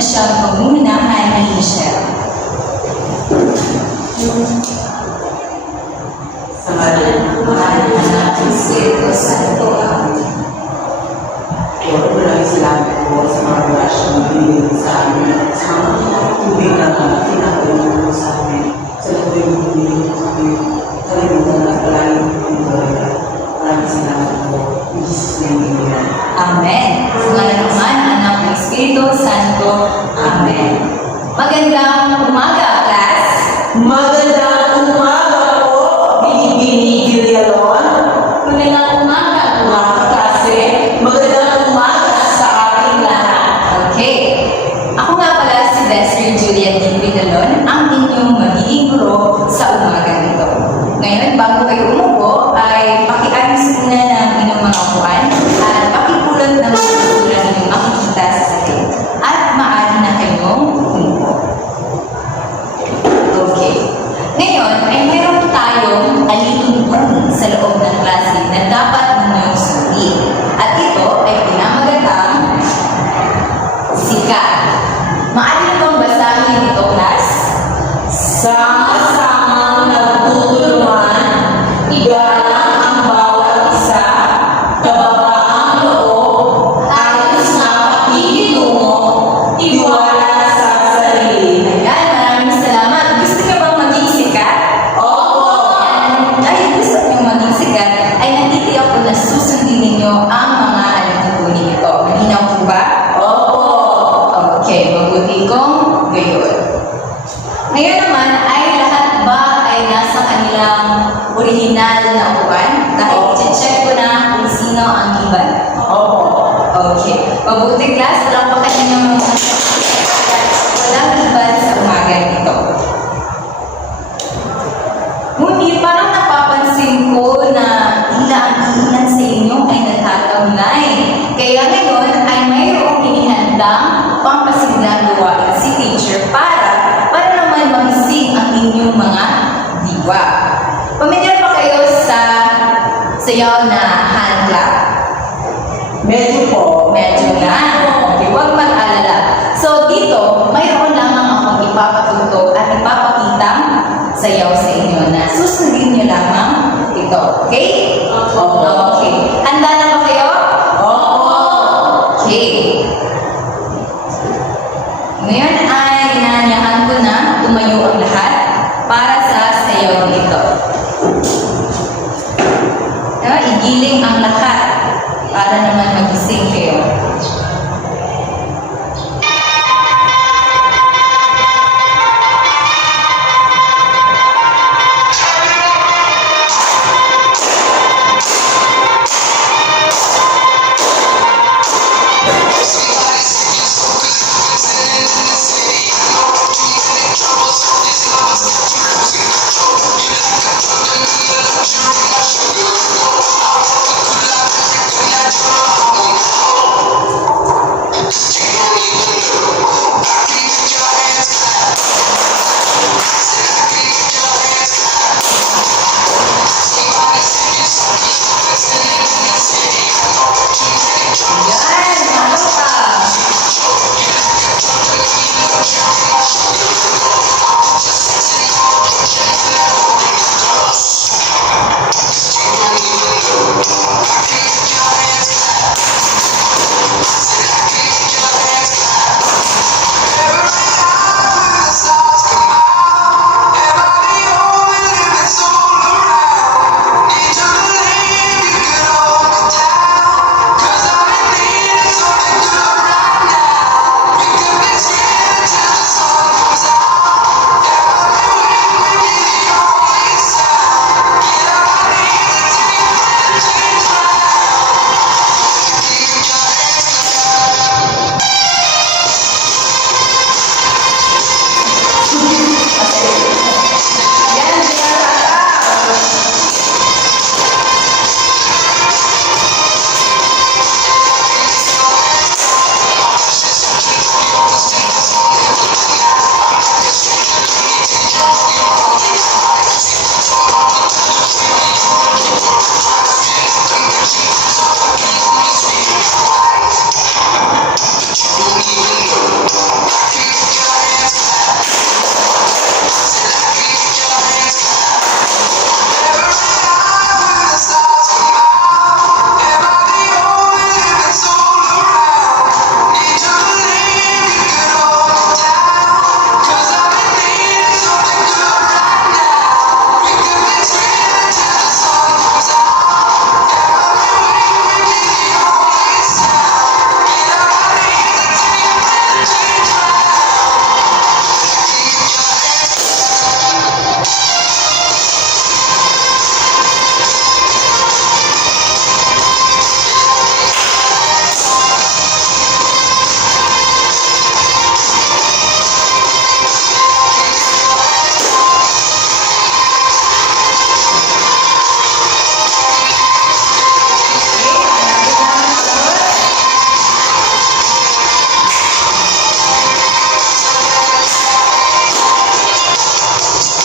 na siyang pangunahan ni Michelle. Sa ngalan ng Mahal na Espiritu Santo. Amen. Lord, maraming salamat po sa mga orasyong binigay sa amin at sa mga tubig na pinapalunod po sa amin. Sa lahat yung binigay po kami, kalimutan at palalim po ito. Maraming salamat po. In Jesus' name, amen. Amen. Sa ngalan ng Ama, ng Anak, ng Espiritu Santo. Amen. Magandang umaga, class! Magandang umaga po, Binibini Gilialon. Magandang umaga, Mga kaklase, magandang umaga sa ating lahat. Okay. Ako nga pala si Desiree Juliet Pinalon, ang inyong magiging guro sa umaga nito. Ngayon, bago kayo umupo, ay pakiayos muna ng inyong mga upuan at pakipulot ng mga kultura ninyong makikita sa sakit. At maaari na kayong umupo. Okay. Ngayon, ay meron tayong alituntunin sa loob ng klase na dapat ninyong sundin. At ito ay pinamagatang sikat. Maaari na bang basahin ito, class? Sama-samang nagtutulungan, igalang ang bawat isa, kababaang loob, ayos na pakikitungo, tiwala sa sarili. Ayan, maraming salamat. Gusto niyo bang maging sikat? Opo! Ayan, dahil gusto niyo maging sikat, ay natitiyak ko na susundin ninyo ang mga alituntunin ito. Malinaw po ba? Opo! Okay, mabuti kong gayon. Ngayon naman ay lahat ba ay nasa kanilang orihinal na upuan? Dahil i-check ko na kung sino ang iba. Opo! Okay. Mabuti class, walang pa kayo ng mga walang iba sa umaga nito. Ngunit parang napapansin ko na tila ang ilan sa inyo ay natatamlay. Kaya ngayon ay mayroong inihandang pampasiglang gawain si teacher para naman magising ang inyong mga diwa. Pamilyar ba kayo sa sayaw na hand clap? Medyo po. Medyo na. Okay, huwag mag-alala. So dito, mayroon lamang akong ipapatuto at ipapakitang sayaw sa inyo na susundin niyo lamang ito. Okay? Opo. Okay. Handa na ba kayo? Opo! Okay. Ngayon ay inanyahan ko na tumayo ang lahat para sa sayaw nito. Igiling ang lahat para naman magising kayo.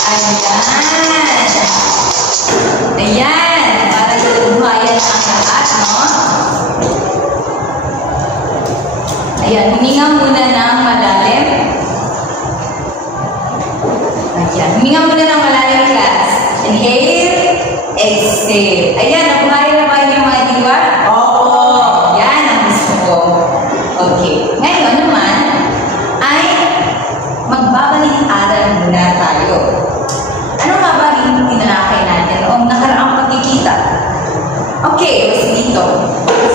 Ayan. Ayan. Para tutuhayan ang lahat, no? Ayan. Huminga muna ng malalim. Ayan. Huminga muna ng malalim, class. Inhale. Exhale. Ayan. Nabuhay na ba yung mga diwa? Oo. Yan ang gusto ko. Okay. Ngayon naman, ay magbabalik-aral muna tayo. Ano nga ba yung tinalakay natin o nakaraang pagkikita? Okay, was dito.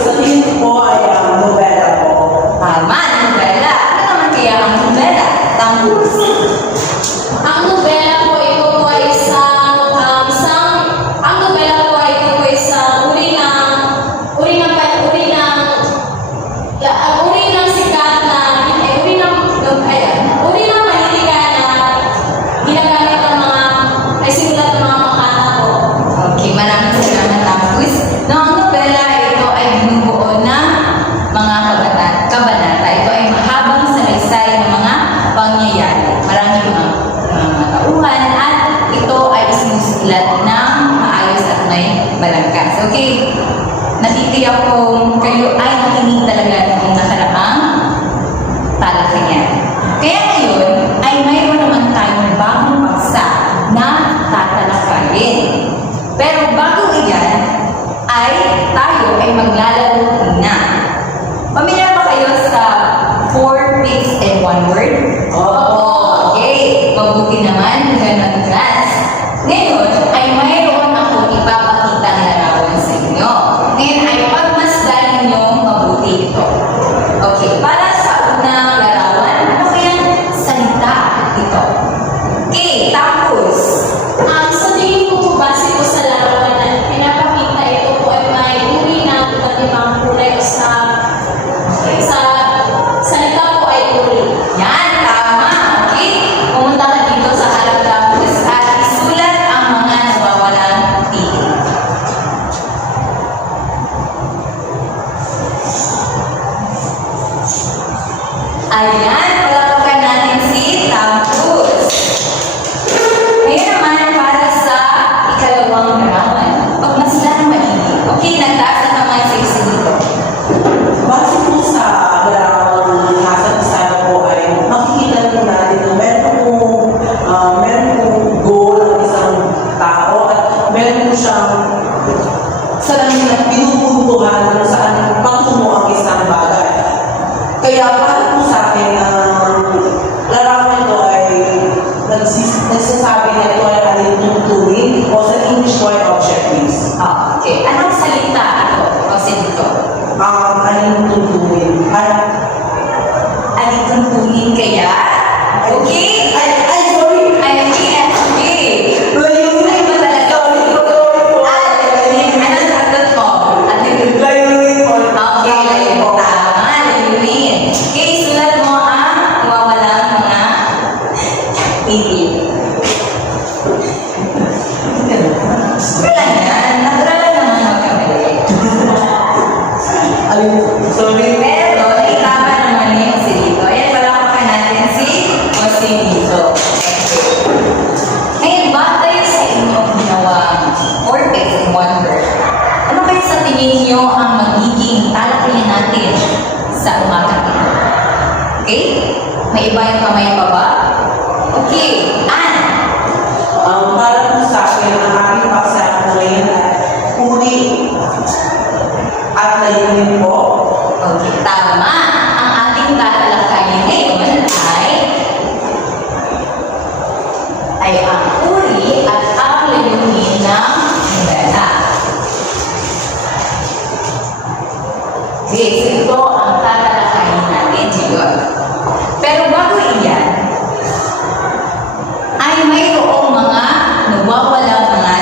Sa tingin ko ay ang nobela ko. Tama, nobela. Ano naman kaya ang nobela? Tampus. Ang nobela po ito po ay ang nobela po ay ito po ay isang uri ng sikat na uri ng mahihiga na ginagamit ng mga ay simulat ng mga makata po. Okay, maraming salamat, Tampus. No, ang nobela, ito ay binubuo ng mga kabanata. Ito ay mahabang salaysay ng mga pangyayari. Maraming mga tauhan at ito ay isinusulat ng maayos at may balangkas. Okay, natitiyak kong kayo ay nakinig talaga ng nakaraang talakayan. Kaya ngayon ay mayroon naman tayong bagong paksa na tatalakayin. Pero bago iyan, ay tayo ay maglalaro na. Pamilyar ba kayo sa 4 pigs and 1 word? Oo. Okay, mabuti naman, ganun class. Ngayon ay mayroon akong ipapakita na larawan sa inyo. Ngayon ay pagmasdan ninyo mabuti ito. Okay, para sa unang larawan, ano kayang salita ito? Okay, tapos, Sa tingin ko po base po sa larawan na pinapakita ito po ay may uri ng iba't ibang kulay o sa salita po ay uri. yan, tama. Okay, pumunta ka dito sa harap tapos at isulat ang mga nawawalang tigil. Ayan, palapakan natin si Tampus. Ngayon naman para sa ikalawang larawan. Pagmasdan ng maigi. Okay, nagtaas na kamay sa isa dito. Base po sa dalawang nasa pisana po ay makikita po natin na meron pong goal ang isang tao at meron po siyang salamin na pinupuntuhan kung saan patungo ang isang bagay. Kaya para po sa akin, larawan ito ay nagsasabi na ito ay alintungtunin o sa English po ay objectives. Okay, anong salita ito? Kasi dito. Alintungtunin. Alituntunin kaya? Okay? Ay, sorry! Ay, okay. Okay. Layunin Ano talaga? Anong sagot mo? Layunin po. Okay, layunin. Tama, layunin. Okay, sulat mo ang mawawalang mga tigil. Wala yan. Natural lang naman magkamali. Sorry. Pero, itama naman yung si dito. Ayan, palapakan natin si Jose dito. Ngayon, batay sa inyong ginawang 4 pigs and 1 word, ano kaya sa tingin niyo ang magiging talakayan natin sa umaga ito? Okay? May iba yung kamay pa ba? Okay. Ann. Para po sa akin, ang aking paksa ngayon ay uri at layunin po. Okay, tama. Ang ating tatalakayin ngayon ay ang uri at ang layunin ng nobela. Okay, so ito ang tatalakayin natin ngayon. Pero bago iyan, ay mayroong mga nawawalang mga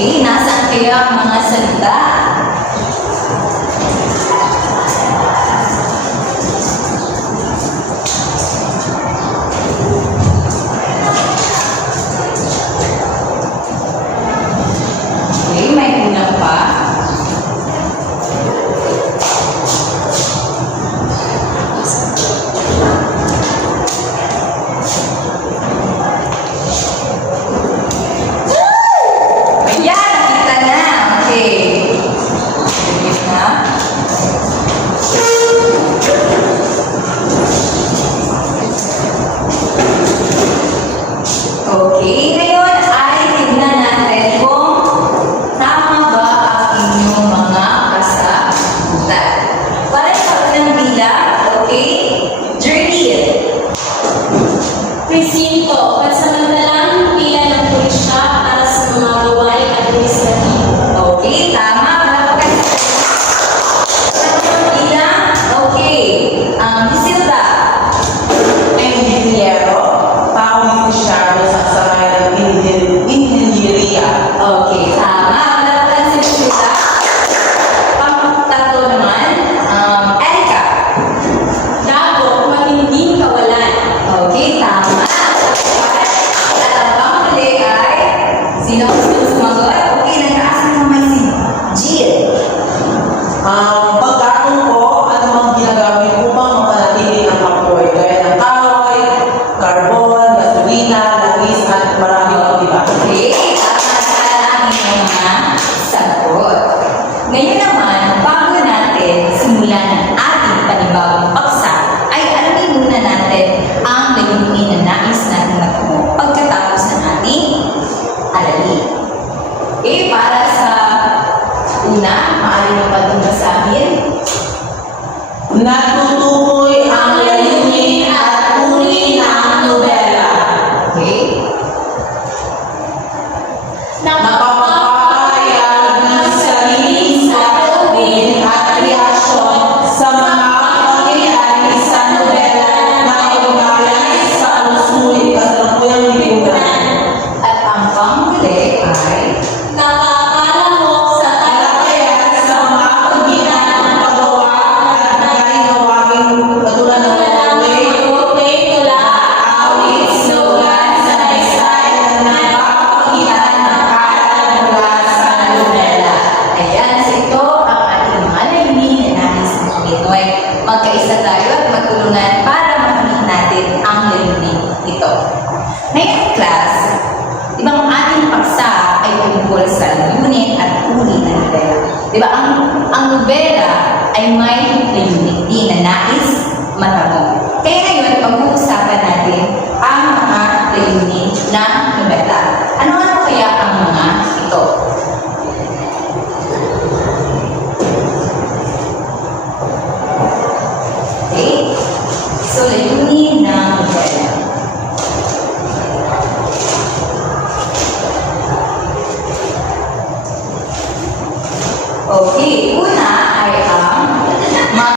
Okay, nasaan kaya ang mga salita? Okay, may kulang pa. Ayan, nakita na. Okay. Sige na. Okay, ngayon ay tignan natin kung tama ba ang inyong mga kasagutan. Para sa unang bilang, okay? Journey. Presinto, pansamantalang pila ng pulisya para sa mga gawain administratibo. Okay, tama. Malapagan. Unang bilang, okay. Isilda. Engineero, taong opisyado sa sarayan ng inhenyeriya. Okay, tama. Malapagan si Isilda. Pang-tatlo naman, Erika. Dago, matinding kawalan. Okay, tama. At ang panghuli ay, sino gusto sumagot? Okay, nagtaas ng kamay si Jill. Ang pagkatong ko, ano ang ginagamit upang mapanatili ang apoy, gaya ng kahoy, carbon, gasolina, langis, at marami pang iba. Okay, tama ang inyong mga sagot. Ngayon naman, bago natin simulan ang ating panibagong paksa, ay alamin muna natin ang layunin na nais natin matungo pagkatapos ng ating aralin. Okay, para sa una, maaari mo pa itong basahin. Natutukoy ang layunin at uri ng nobela. Okay? Napapapayag ng sarili sa loobin at reaksyon sa mga pangyayari sa nobela na umalalay sa alusulit kasalukuyang lipunan. At ang panghuli ay Nakakalamok sa Talakayan sa mga pagbinan ng paggawa at naging gawain katulad ng pagway, tula, awit, slogan, sanaysay, na nagpapagitan ng kalat mula sa nobela. ayan, so ito ang ating mga layunin na nais natin. Ito'y magkaisa tayo at magtulungan para makamit natin ang layunin ito. Ngayon, class, di ba ang ating paksa ay tungkol sa layunin at uri ng nobela. Di ba, ang nobela ay may layunin din na nais matanong. Kaya ngayon, pag-uusapan natin ang mga layunin ng nobela. Ano-ano kaya ang mga ito? Okay? So, layunin ng nobela. Okay, una,